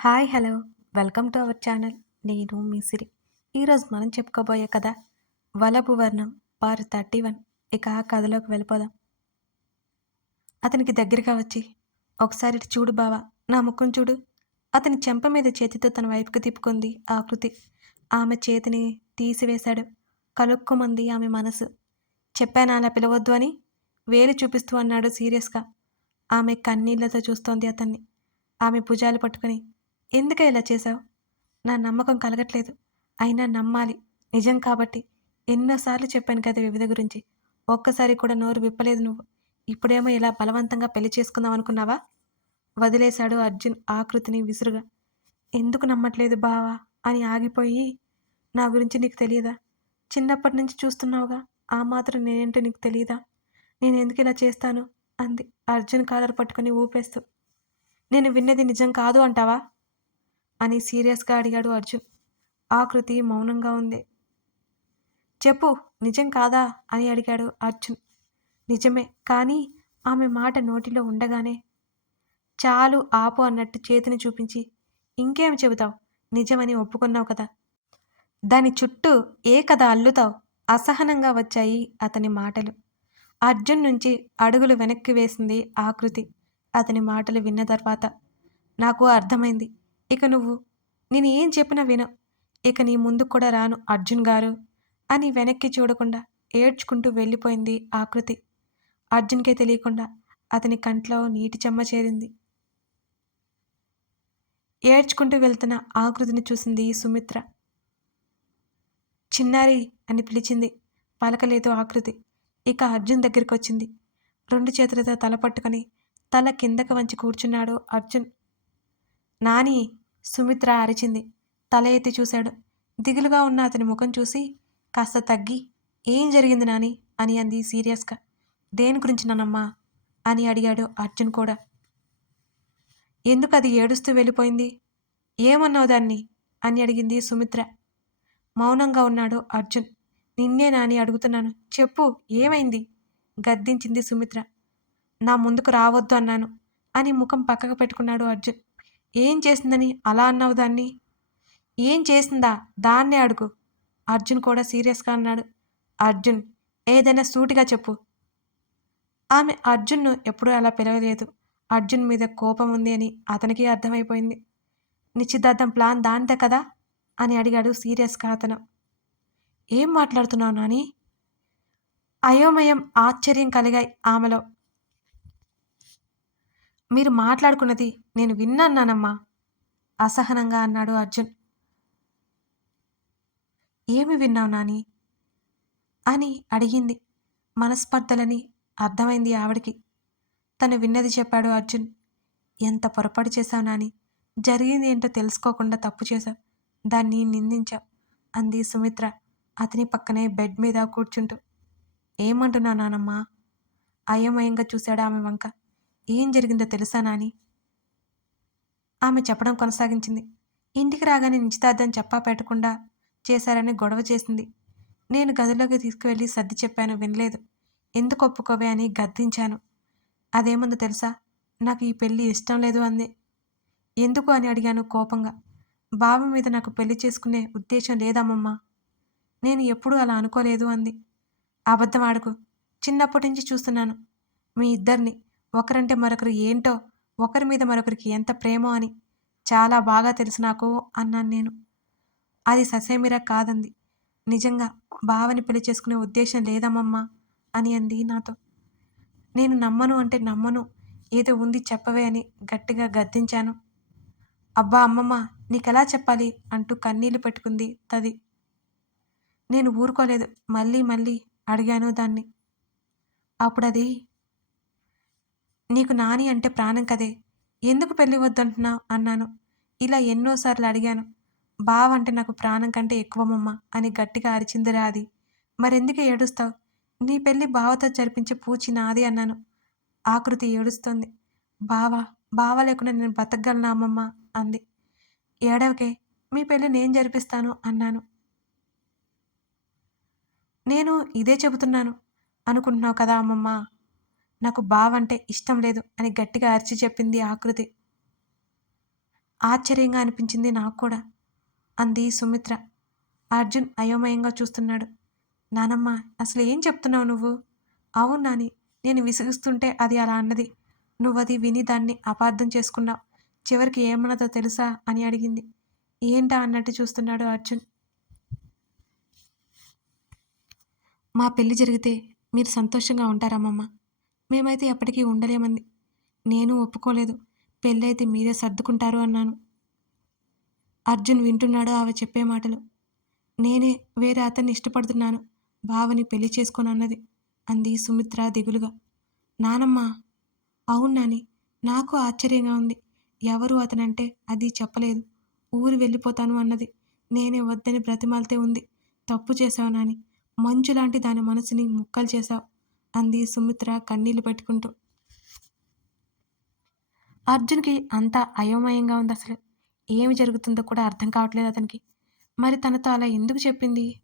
Hi hello. Welcome to our channel. నేను మీ సిరి. ఈరోజు మనం చెప్పుకోబోయే కథ వలపు వర్ణం పార్ థర్టీ వన్. ఇక ఆ కథలోకి వెళ్ళిపోదాం. అతనికి దగ్గరగా వచ్చి ఒకసారి చూడు బావా నా ముఖం చూడు. అతని చెంప మీద చేతితో తన వైపుకు తిప్పుకుంది ఆకృతి ఆమె చేతిని తీసివేశాడు. కలుక్కుమంది ఆమె మనసు. చెప్పాను అలా పిలవద్దు అని? వేలు చూపిస్తూ అన్నాడు సీరియస్గా. ఆమె కన్నీళ్ళతో చూస్తోంది అతన్ని. ఆమె భుజాలు పట్టుకుని ఎందుకు ఇలా చేశావు? నా నమ్మకం కలగట్లేదు. అయినా నమ్మాలి. నిజం కాబట్టి ఎన్నోసార్లు చెప్పాను కదా వివిధ గురించి. ఒక్కసారి కూడా నోరు విప్పలేదు నువ్వు. ఇప్పుడేమో ఇలా బలవంతంగా పెళ్ళి చేసుకుందాం అనుకున్నావా? వదిలేశాడు అర్జున్ ఆకృతిని విసురుగా. ఎందుకు నమ్మట్లేదు బావా? అని ఆగిపోయి నా గురించి నీకు తెలియదా? చిన్నప్పటి నుంచి చూస్తున్నావుగా. ఆ మాత్రం నేనేంటో నీకు తెలియదా నేను ఎందుకు ఇలా చేస్తాను? అంది. అర్జున్ కాలర్ పట్టుకుని ఊపేస్తూ. నేను విన్నది నిజం కాదు అంటావా? అని సీరియస్గా అడిగాడు అర్జున్. ఆకృతి మౌనంగా ఉంది. చెప్పు నిజం కాదా? అని అడిగాడు అర్జున్. నిజమే కానీ ఆమె మాట నోటిలో ఉండగానే చాలు ఆపు అన్నట్టు చేతిని చూపించి ఇంకేం చెబుతావు? నిజమని ఒప్పుకున్నావు కదా. దాని చుట్టూ ఏ కథ అల్లుతావు? అసహనంగా వచ్చాయి అతని మాటలు. అర్జున్ నుంచి అడుగులు వెనక్కి వేసింది ఆకృతి అతని మాటలు విన్న తర్వాత నాకు అర్థమైంది. ఇక నువ్వు. నేను ఏం చెప్పినా విను. ఇక నీ ముందు కూడా రాను అర్జున్ గారు. అని వెనక్కి చూడకుండా ఏడ్చుకుంటూ వెళ్ళిపోయింది ఆకృతి అర్జున్కే తెలియకుండా అతని కంట్లో నీటి చెమ్మ చేరింది. ఏడ్చుకుంటూ వెళ్తున్న ఆకృతిని చూసింది సుమిత్ర. చిన్నారి అని పిలిచింది. పలకలేదు ఆకృతి ఇక అర్జున్ దగ్గరికి వచ్చింది రెండు చేతులతో తల పట్టుకొని తల కిందకు వంచి కూర్చున్నాడు అర్జున్. నాని సుమిత్ర అరిచింది. తల ఎత్తి చూశాడు. దిగులుగా ఉన్న అతని ముఖం చూసి కాస్త తగ్గి ఏం జరిగింది నాని? అని అంది సీరియస్గా. దేని గురించి నానమ్మా? అని అడిగాడు అర్జున్ కూడా. ఎందుకు అది ఏడుస్తూ వెళ్ళిపోయింది? ఏమన్నావు దాన్ని? అని అడిగింది సుమిత్ర. మౌనంగా ఉన్నాడు అర్జున్. నిన్నే నాని అడుగుతున్నాను. చెప్పు ఏమైంది? గద్దించింది సుమిత్ర. నా ముందుకు రావద్దు అన్నాను అని ముఖం పక్కకు పెట్టుకున్నాడు అర్జున్. ఏం చేసిందని అలా అన్నావు దాన్ని? ఏం చేసిందా? దాన్నే అడుగు. అర్జున్ కూడా సీరియస్గా అన్నాడు. అర్జున్ ఏదైనా సూటిగా చెప్పు. ఆమె అర్జున్ను ఎప్పుడూ అలా పిలవలేదు. అర్జున్ మీద కోపం ఉంది అని అతనికి అర్థమైపోయింది. నిశ్చితార్థం ప్లాన్ దాంతే కదా? అని అడిగాడు సీరియస్గా అతను. ఏం మాట్లాడుతున్నావు నాని? అయోమయం ఆశ్చర్యం కలిగాయి ఆమెలో. మీరు మాట్లాడుకున్నది నేను విన్నానమ్మా అసహనంగా అన్నాడు అర్జున్. ఏమి విన్నావు నాని? అని అడిగింది మనస్పర్ధలని అర్థమైంది ఆవిడికి. తను విన్నది చెప్పాడు అర్జున్. ఎంత పొరపాటు చేశావు నాని? జరిగింది ఏంటో తెలుసుకోకుండా తప్పు చేశావు. దాన్ని నిందించావు అంది సుమిత్ర అతని పక్కనే బెడ్ మీద కూర్చుంటూ. ఏమంటున్నా నానమ్మా? అయోమయంగా చూశాడు ఆమె వంక. ఏం జరిగిందో తెలుసా నాని? ఆమె చెప్పడం కొనసాగించింది. ఇంటికి రాగానే నిశ్చితార్థం చెప్పా పెట్టకుండా చేశారని గొడవ చేసింది. నేను గదిలోకి తీసుకువెళ్ళి సర్ది చెప్పాను వినలేదు. ఎందుకు ఒప్పుకోవే అని గద్దించాను. అదేముందో తెలుసా? నాకు ఈ పెళ్ళి ఇష్టం లేదు అంది. ఎందుకు అని అడిగాను కోపంగా. బావ మీద నాకు పెళ్ళి చేసుకునే ఉద్దేశం లేదమ్మమ్మా. నేను ఎప్పుడూ అలా అనుకోలేదు అంది. అబద్ధం ఆడకు. చిన్నప్పటి నుంచి చూస్తున్నాను. మీ ఇద్దరిని. ఒకరంటే మరొకరు ఏంటో ఒకరి మీద మరొకరికి ఎంత ప్రేమో అని చాలా బాగా తెలుసు నాకు అన్నాను నేను. అది ససేమిరా కాదంది. నిజంగా బావని పెళ్ళి చేసుకునే ఉద్దేశం లేదమ్మమ్మా అని అంది నాతో. నేను నమ్మను అంటే నమ్మను ఏదో ఉంది చెప్పవే అని గట్టిగా గద్దించాను. అబ్బా అమ్మమ్మ నీకెలా చెప్పాలి అంటూ కన్నీళ్ళు పెట్టుకుంది తది. నేను ఊరుకోలేదు మళ్ళీ మళ్ళీ అడిగాను దాన్ని. అప్పుడది నీకు నాని అంటే ప్రాణం కదే. ఎందుకు పెళ్ళి వద్దంటున్నావు అన్నాను. ఇలా ఎన్నోసార్లు అడిగాను. బావ అంటే నాకు ప్రాణం కంటే ఎక్కువమమ్మ అని గట్టిగా అరిచిందిరా అది. మరెందుకు ఏడుస్తావు? నీ పెళ్ళి బావతో జరిపించే పూచి నాది అన్నాను. ఆకృతి ఏడుస్తోంది. బావా బావ లేకుండా నేను బతకగలనా అమ్మమ్మ? అంది. ఏడవకే మీ పెళ్ళి నేను జరిపిస్తాను అన్నాను. నేను ఇదే చెబుతున్నాను అనుకుంటున్నావు కదా అమ్మమ్మ? నాకు బావంటే ఇష్టం లేదు అని గట్టిగా అరిచి చెప్పింది ఆకృతి ఆశ్చర్యంగా అనిపించింది నాకు కూడా. అంది సుమిత్ర. అర్జున్ అయోమయంగా చూస్తున్నాడు. నానమ్మ అసలు ఏం చెప్తున్నావు నువ్వు? అవును నాని నేను విసిగిస్తుంటే అది అలా అన్నది. నువ్వు అది విని దాన్ని అపార్థం చేసుకున్నావు. చివరికి ఏమన్నదో తెలుసా అని అడిగింది. ఏంటా అన్నట్టు చూస్తున్నాడు అర్జున్. మా పెళ్ళి జరిగితే మీరు సంతోషంగా ఉంటారమ్మమ్మ మేమైతే ఎప్పటికీ ఉండలేమంది. నేను ఒప్పుకోలేదు. పెళ్ళైతే మీరే సర్దుకుంటారు అన్నాను. అర్జున్ వింటున్నాడు ఆమె చెప్పే మాటలు. నేనే వేరే అతన్ని ఇష్టపడుతున్నాను. బావని పెళ్ళి చేసుకొని అన్నది అంది సుమిత్ర దిగులుగా. నానమ్మ! అవును నాని నాకు ఆశ్చర్యంగా ఉంది. ఎవరు అతనంటే అది చెప్పలేదు. ఊరు వెళ్ళిపోతాను అన్నది. నేనే వద్దని బ్రతిమాలితే ఉంది. తప్పు చేశావు నాని. మంచు లాంటి దాని మనసుని ముక్కలు చేశావు. అంది సుమిత్ర కన్నీళ్ళు పెట్టుకుంటూ. అర్జున్కి అంతా అయోమయంగా ఉంది అసలు. ఏమి జరుగుతుందో కూడా అర్థం కావట్లేదు అతనికి. మరి తనతో అలా ఎందుకు చెప్పింది?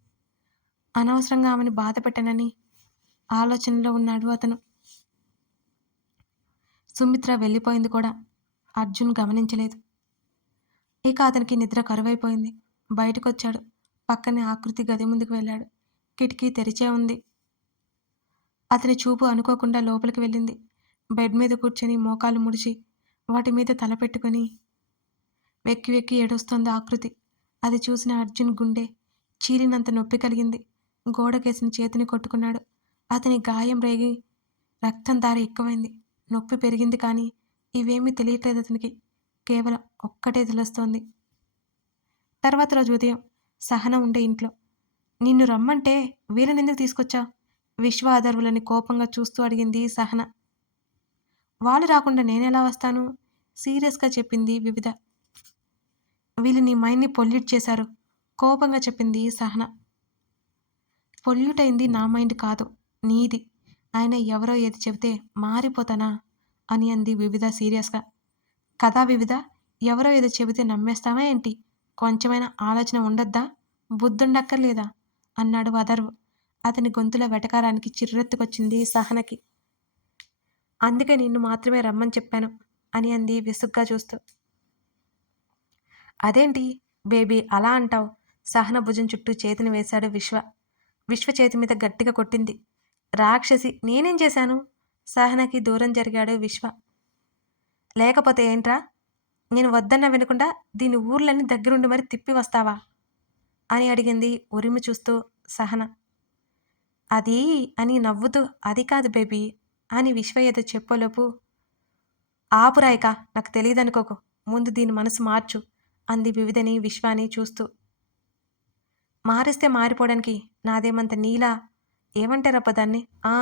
అనవసరంగా ఆమెను బాధపెట్టనని ఆలోచనలో ఉన్నాడు అతను. సుమిత్ర వెళ్ళిపోయింది కూడా. అర్జున్ గమనించలేదు. ఇక అతనికి నిద్ర కరువైపోయింది. బయటకు వచ్చాడు పక్కనే ఆకృతి గది ముందుకు వెళ్ళాడు. కిటికీ తెరిచే ఉంది. అతని చూపు అనుకోకుండా లోపలికి వెళ్ళింది. బెడ్ మీద కూర్చొని మోకాలు ముడిచి వాటి మీద తల పెట్టుకొని వెక్కి వెక్కి ఏడుస్తోంది ఆకృతి. అది చూసిన అర్జున్ గుండె చీలినంత నొప్పి కలిగింది. గోడకేసిన చేతిని కొట్టుకున్నాడు. అతని గాయం రేగి రక్తం దారి ఎక్కువైంది. నొప్పి పెరిగింది కానీ ఇవేమీ తెలియట్లేదు అతనికి. కేవలం ఒక్కటే తెలుస్తోంది. తర్వాత రోజు ఉదయం సహనం ఉండే ఇంట్లో. నిన్ను రమ్మంటే వీళ్ళనెందుకు తీసుకొచ్చా? విశ్వ అదర్వులని కోపంగా చూస్తూ అడిగింది సహన. వాళ్ళు రాకుండా నేనెలా వస్తాను? సీరియస్గా చెప్పింది వివిధ. వీళ్ళు నీ మైండ్ని పొల్యూట్ చేశారు కోపంగా చెప్పింది సహన. పొల్యూట్ అయింది నా మైండ్ కాదు నీది. ఆయన ఎవరో ఏది చెబితే మారిపోతానా? అని అంది వివిధ సీరియస్గా. కదా వివిధ ఎవరో ఏదో చెబితే నమ్మేస్తావా ఏంటి? కొంచెమైనా ఆలోచన ఉండొద్దా? బుద్ధుండక్కర్లేదా? అన్నాడు అదర్వ్ అతని గొంతుల వెటకారానికి చిర్రెత్తుకొచ్చింది సహనకి. అందుకే నిన్ను మాత్రమే రమ్మని చెప్పాను అని అంది విసుగ్గా చూస్తూ. అదేంటి బేబీ అలా అంటావు? సహన భుజం చుట్టూ చేతిని వేశాడు విశ్వ. విశ్వ చేతి మీద గట్టిగా కొట్టింది. రాక్షసి నేనేం చేశాను? సహనకి దూరం జరిగాడు విశ్వ. లేకపోతే ఏంట్రా? నేను వద్దన్న వినకుండా దీని ఊర్లన్నీ దగ్గరుండి మరి తిప్పి వస్తావా? అని అడిగింది ఉరిమి చూస్తూ సహన. అది అని నవ్వుతూ అది కాదు బేబీ అని విశ్వ ఏదో చెప్పలోపు ఆపురాయిక నాకు తెలియదనుకోకు ముందు దీని మనసు మార్చు అంది వివిధని విశ్వాని చూస్తూ. మారిస్తే మారిపోవడానికి నాదేమంత నీలా ఏమంటారప్ప దాన్ని? ఆ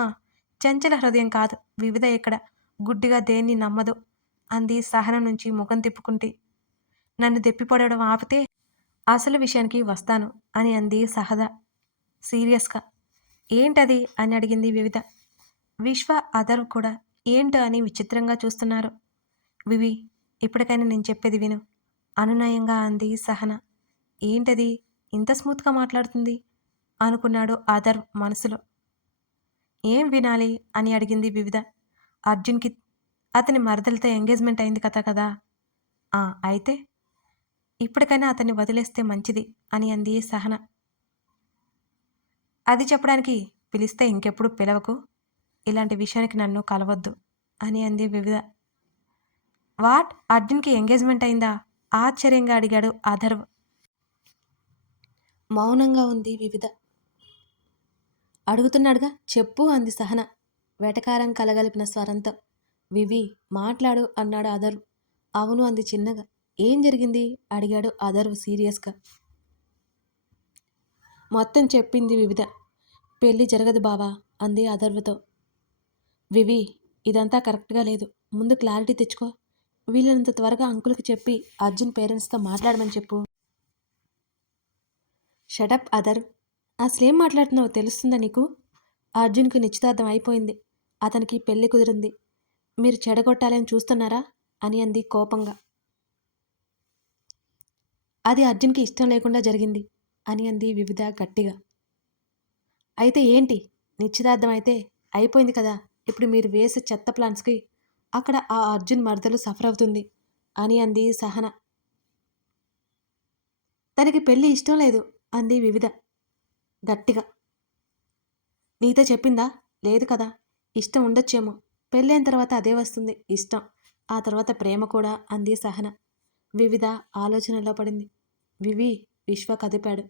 చంచల హృదయం కాదు వివిధ ఇక్కడ గుడ్డిగా దేన్ని నమ్మదు అంది సహనం నుంచి ముఖం తిప్పుకుంటే. నన్ను దెప్పిపడడం ఆపితే అసలు విషయానికి వస్తాను అని అంది సహద సీరియస్గా. ఏంటది? అని అడిగింది వివిధ. విశ్వ అదర్ కూడా ఏంటో అని విచిత్రంగా చూస్తున్నారు. వివి ఇప్పటికైనా నేను చెప్పేది విను. అనునయంగా అంది సహన. ఏంటది? ఇంత స్మూత్గా మాట్లాడుతుంది? అనుకున్నాడు ఆధర్ మనసులో. ఏం వినాలి? అని అడిగింది వివిధ. అర్జున్కి అతని మరదలతో ఎంగేజ్మెంట్ అయింది కదా కదా? ఆ అయితే ఇప్పటికైనా అతన్ని వదిలేస్తే మంచిది అని అంది సహన. అది చెప్పడానికి పిలిస్తే ఇంకెప్పుడు పిలవకు? ఇలాంటి విషయానికి నన్ను కలవద్దు అని అంది వివిధ. వాట్? అర్జున్కి ఎంగేజ్మెంట్ అయిందా? ఆశ్చర్యంగా అడిగాడు అధర్వ్ మౌనంగా ఉంది వివిధ. అడుగుతున్నాడుగా చెప్పు అంది సహన. వెటకారం కలగలిపిన స్వరంతో. వివి మాట్లాడు అన్నాడు అధర్వ్ అవును అంది చిన్నగా. ఏం జరిగింది? అడిగాడు అధర్వ్ సీరియస్గా. మొత్తం చెప్పింది వివిధ. పెళ్ళి జరగదు బావా అంది అదర్వతో వివి ఇదంతా కరెక్ట్గా లేదు. ముందు క్లారిటీ తెచ్చుకో. వీళ్ళనంత త్వరగా అంకుల్కి చెప్పి అర్జున్ పేరెంట్స్తో మాట్లాడమని చెప్పు. షటప్ అదర్ అసలేం మాట్లాడుతున్నావో తెలుస్తుందా నీకు? అర్జున్కి నిశ్చితార్థం అయిపోయింది. అతనికి పెళ్ళి కుదిరింది. మీరు చెడగొట్టాలని చూస్తున్నారా? అని అంది కోపంగా. అది అర్జున్కి ఇష్టం లేకుండా జరిగింది అని అంది వివిధ గట్టిగా. అయితే ఏంటి? నిశ్చితార్థం అయితే అయిపోయింది కదా! ఇప్పుడు మీరు వేసే చెత్త ప్లాన్స్కి అక్కడ ఆ అర్జున్ మరదలు సఫర్ అవుతుంది అని అంది సహన. తనకి పెళ్ళి ఇష్టం లేదు అంది వివిధ. గట్టిగా. నీతో చెప్పిందా? లేదు కదా! ఇష్టం ఉండొచ్చేమో. పెళ్ళైన తర్వాత అదే వస్తుంది. ఇష్టం. ఆ తర్వాత ప్రేమ కూడా అంది సహన. వివిధ ఆలోచనలో పడింది. వివి విశ్వ కదిపాడు.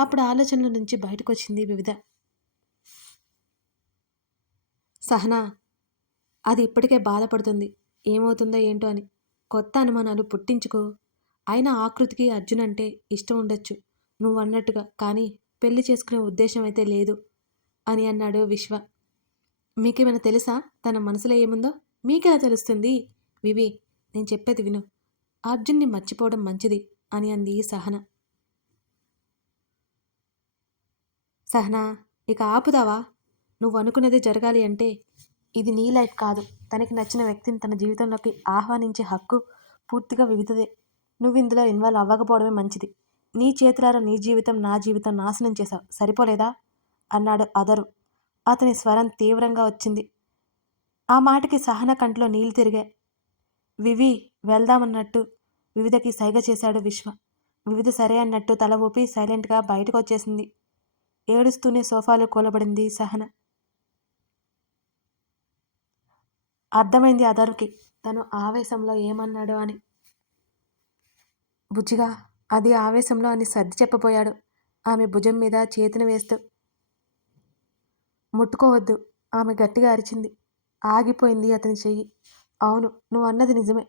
అప్పుడు ఆలోచనల నుంచి బయటకు వచ్చింది వివిధ. సహనా అది ఇప్పటికే బాధపడుతుంది. ఏమవుతుందో ఏంటో అని. కొత్త అనుమానాలు పుట్టించుకో. అయినా ఆకృతికి అర్జున్ అంటే ఇష్టం ఉండొచ్చు. నువ్వు అన్నట్టుగా కానీ పెళ్ళి చేసుకునే ఉద్దేశం అయితే లేదు అని అన్నాడు విశ్వ. మీకేమైనా తెలుసా? తన మనసులో ఏముందో? మీకెలా తెలుస్తుంది? వివి నేను చెప్పేది విను. అర్జున్ని మర్చిపోవడం మంచిది అని అంది సహన. సహనా ఇక ఆపుదావా? నువ్వు అనుకున్నది జరగాలి అంటే ఇది నీ లైఫ్ కాదు. తనకి నచ్చిన వ్యక్తిని తన జీవితంలోకి ఆహ్వానించే హక్కు పూర్తిగా వివిధదే. నువ్వు ఇందులో ఇన్వాల్వ్ అవ్వకపోవడమే మంచిది. నీ చేతులారా నీ జీవితం నా జీవితం నాశనం చేశావు. సరిపోలేదా? అన్నాడు అదరు. అతని స్వరం తీవ్రంగా వచ్చింది. ఆ మాటకి సహన కంట్లో నీళ్ళు తిరిగాయి. వివి వెళ్దామన్నట్టు వివిధకి సైగ చేశాడు విశ్వ. వివిధ సరే అన్నట్టు తల ఊపి సైలెంట్గా బయటకు వచ్చేసింది ఏడుస్తూనే సోఫాలో కూలబడింది సహన. అర్థమైంది అదర్కి తను ఆవేశంలో ఏమన్నాడు అని. బుజ్జిగా అది ఆవేశంలో అని సర్ది చెప్పబోయాడు. ఆమె భుజం మీద చేతిని వేస్తూ. ముట్టుకోవద్దు ఆమె గట్టిగా అరిచింది. ఆగిపోయింది అతని చెయ్యి. అవును నువ్వు అన్నది నిజమే.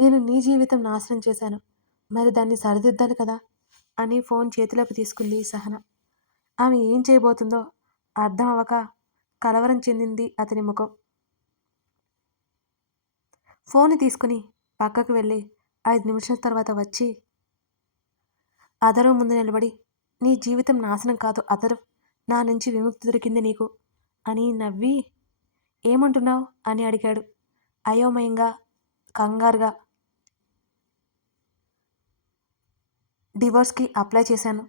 నేను నీ జీవితం నాశనం చేశాను. మరి దాన్ని సరిదిద్దాలి కదా? అని ఫోన్ చేతిలోకి తీసుకుంది సహన. ఆమె ఏం చేయబోతుందో అర్థం అవ్వక కలవరం చెందింది అతని ముఖం. ఫోన్ తీసుకుని పక్కకు వెళ్ళి ఐదు నిమిషాల తర్వాత వచ్చి అదరు ముందు నిలబడి నీ జీవితం నాశనం కాదు అదరు నా నుంచి విముక్తి దొరికింది నీకు అని నవ్వి ఏమంటున్నావు అని అడిగాడు అయోమయంగా కంగారుగా. డివోర్స్కి అప్లై చేశాను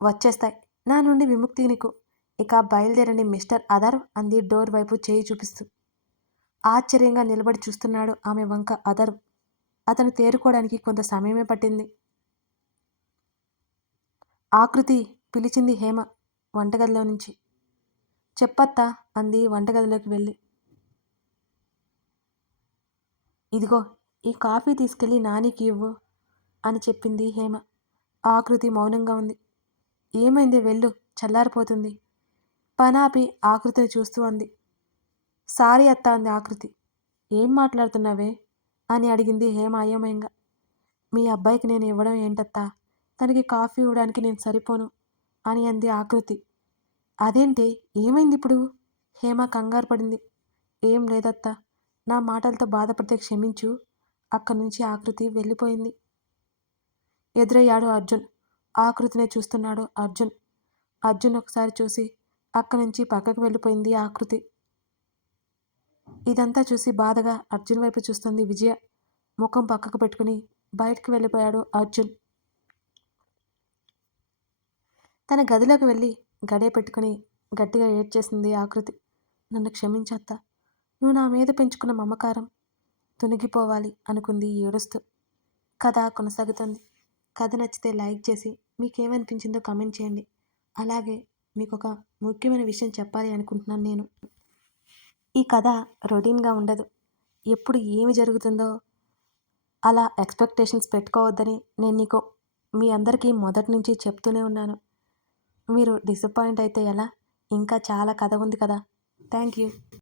వచ్చేస్తాయి. నా నుండి విముక్తి నీకు. ఇక బయలుదేరని మిస్టర్ అదర్ అంది డోర్ వైపు చేయి చూపిస్తూ. ఆశ్చర్యంగా నిలబడి చూస్తున్నాడు ఆమె వంక అదర్. అతను తేరుకోవడానికి కొంత సమయమే పట్టింది. ఆకృతి పిలిచింది హేమ వంటగదిలో నుంచి. చెప్పత్తా అంది వంటగదిలోకి వెళ్ళి. ఇదిగో ఈ కాఫీ తీసుకెళ్ళి నానికి ఇవ్వు అని చెప్పింది హేమ. ఆకృతి మౌనంగా ఉంది. ఏమైంది వెళ్ళు చల్లారిపోతుంది. పనాపి ఆకృతిని చూస్తూ అంది. సారీ అత్త అంది ఆకృతి. ఏం మాట్లాడుతున్నావే? అని అడిగింది హేమ అయోమయంగా. మీ అబ్బాయికి నేను ఇవ్వడం ఏంటత్తా? తనకి కాఫీ ఇవ్వడానికి నేను సరిపోను అని అంది ఆకృతి. అదేంటి? ఏమైంది ఇప్పుడు? హేమ కంగారు పడింది. ఏం లేదత్తా. నా మాటలతో బాధపడితే క్షమించు. అక్కడి నుంచి ఆకృతి వెళ్ళిపోయింది. ఎదురయ్యాడు అర్జున్. ఆకృతినే చూస్తున్నాడు అర్జున్. అర్జున్ ఒకసారి చూసి అక్కడి నుంచి పక్కకు వెళ్ళిపోయింది ఆకృతి. ఇదంతా చూసి బాధగా అర్జున్ వైపు చూస్తుంది విజయ. ముఖం పక్కకు పెట్టుకుని బయటకు వెళ్ళిపోయాడు అర్జున్. తన గదిలోకి వెళ్ళి గడే పెట్టుకుని గట్టిగా ఏడ్చేసింది ఆకృతి. నన్ను క్షమించత్త నువ్వు నా మీద పెంచుకున్న మమకారం తునిగిపోవాలి అనుకుంది ఏడుస్తూ. కథ కొనసాగుతుంది. కథ నచ్చితే లైక్ చేసి మీకేమనిపించిందో కామెంట్ చేయండి. అలాగే మీకు ఒక ముఖ్యమైన విషయం చెప్పాలి అనుకుంటున్నాను నేను. ఈ కథ రొటీన్గా ఉండదు. ఎప్పుడు ఏమి జరుగుతుందో అలా ఎక్స్పెక్టేషన్స్ పెట్టుకోవద్దని నేను నీకు మీ అందరికీ మొదటి నుంచి చెప్తూనే ఉన్నాను. మీరు డిసప్పాయింట్ అయితే ఎలా? ఇంకా చాలా కథ ఉంది కదా. Thank you.